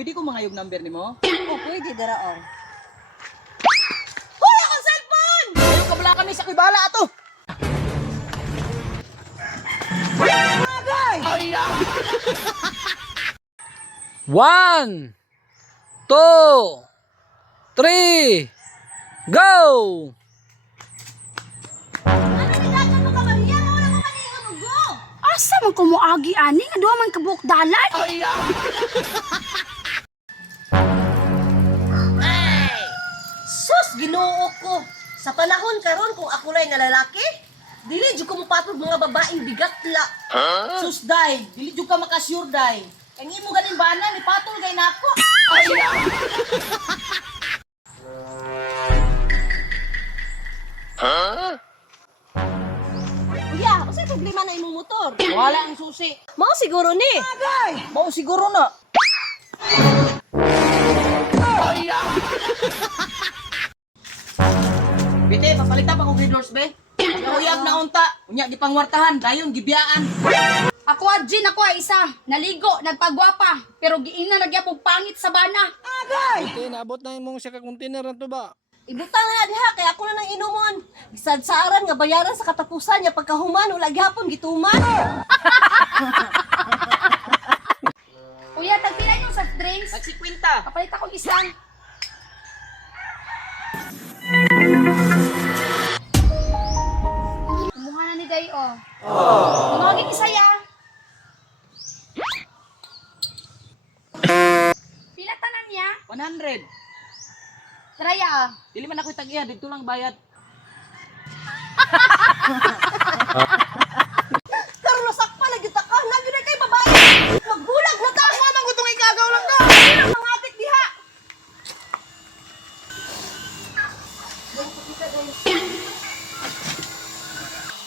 Pwede ko mangayog number nimo? O, pwede daraong. Hoy, akong cellphone! Ayaw ka bala kami sa kuybala ato. One, two, three, go! Asa man ko moagi ani nga duha man kabuok dalan? Sus, ginoo ko. Sa panahon karon kung ako lay nga lalaki, dili jud ko mopatod mga babaeng bigatla. Sus, day. Dili jud ka makasure, day. Ang imo ganin bana, ni patol kay nako. Kuya, usa problema na imong motor? Wala ang susi. Mao siguro ni. Mao siguro na. Bite, papalitan pa ko green doors, be. Uyab na unta. Unya, di pangwartahan. Dayon, gibiyaan. Ako Jin, ako isa. Naligo, nagpagwapa, pero giina nagyapong pangit sa bana. Ite, naabot na imong siya ka container na to ba? Ibutang na diha kay ako na nang inumon. Gisadsaran nga bayaran sa katapusan nya pagkahuman wala gyapon gituman. Kuya, tagpila yung soft drinks. Nagsikwinta. Kapalit ako isang. Kumuha na ni Day, oh. Tumawagin isa ya. Pila tanan niya? 100. Traya, ah. Dili man ako tag-iya, dito lang bayad. Karon nasakpa na gyud ka, na gyud kay babae. Magbulag na ta. Amo man gutong ikagaw lang ka. Mga atik diha.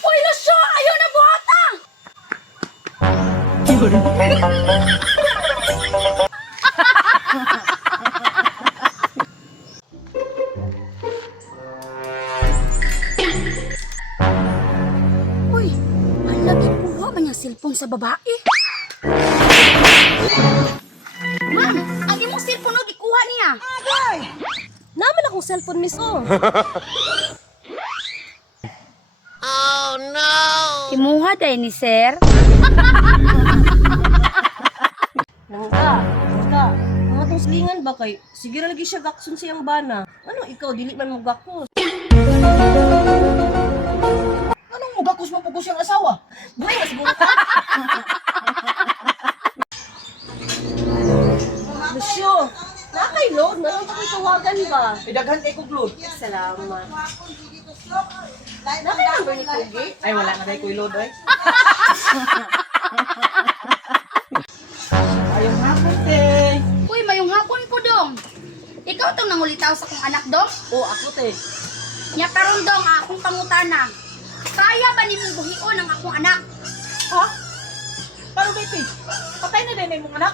Uy, Lucio! Ayaw na buhata! Uy, ang lagi kuha ba niyang cellphone sa babae? Ma'am, ang imong cellphone o gikuha niya. Naman akong cellphone miso. Kimuha day ni sir. Langga. Mga tong silingan ba kay sige ra lagi siya gakson siyang bana. Ano ikaw dili man mo gakos? Anong mugakos mo pugos yung asawa? Buhay na siguro ka. Lucio, nakay load na lang tayo tawagan ba? Idaghan kay kog load. Salamat. Nakay number ni Kogi? Ay, wala na tayo kuy load, ay. Ayong hapon, te. Uy, mayong hapon po dong. Ikaw tong nangulitaw sa kong anak dong? Oh, ako, te. Nya karon dong akong pangutana. Kaya ba nimong buhion ang akong anak? Ha? Pero, baby, patay na din na yung mga anak.